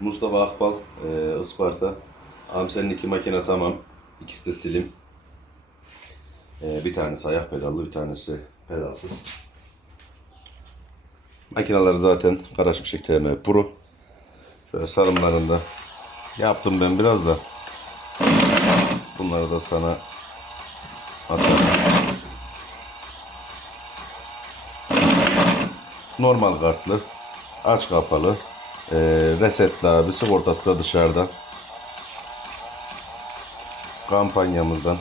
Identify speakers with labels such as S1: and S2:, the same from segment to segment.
S1: Mustafa Akbal, e, Isparta. Abi senin iki makine tamam. İkisi de silim. E, bir tanesi ayak pedallı, bir tanesi pedalsız. Makineler zaten Karaşmışık TM Pro. Şöyle sarımlarında yaptım ben biraz da. Bunları da sana atarım. Normal kartlı. Aç kapalı. Ee, resetli abi. Sigortası da dışarıda. Kampanyamızdan.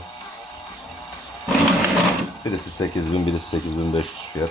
S1: Birisi 8000, birisi 8500 fiyat.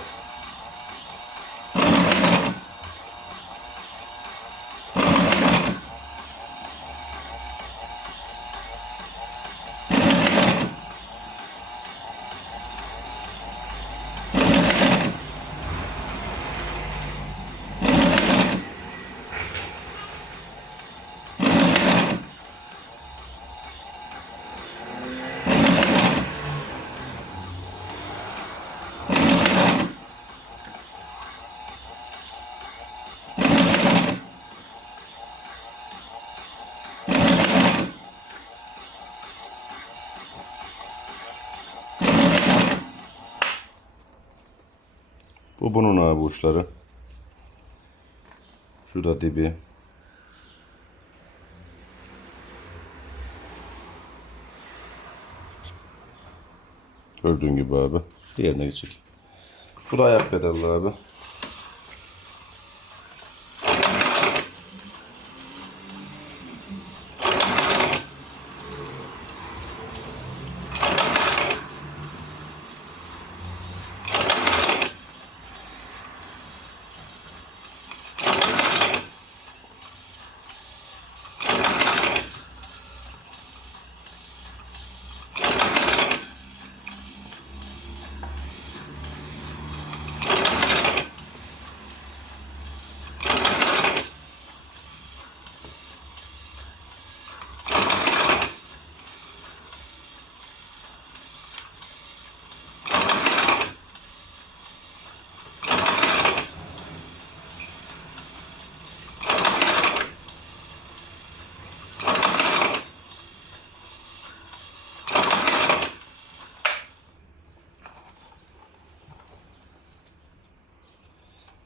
S1: Bu bunun abi uçları. Şu dibi. Gördüğün gibi abi. Diğerine geçecek. Bu da ayak pedallı abi.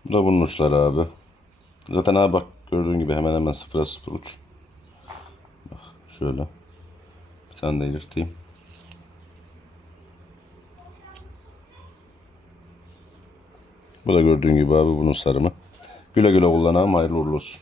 S1: Bu da bunun uçları abi. Zaten abi bak gördüğün gibi hemen hemen sıfıra sıfır uç. Bak şöyle. Bir tane de yırtayım. Bu da gördüğün gibi abi bunun sarımı. Güle güle kullanalım hayırlı uğurlu olsun.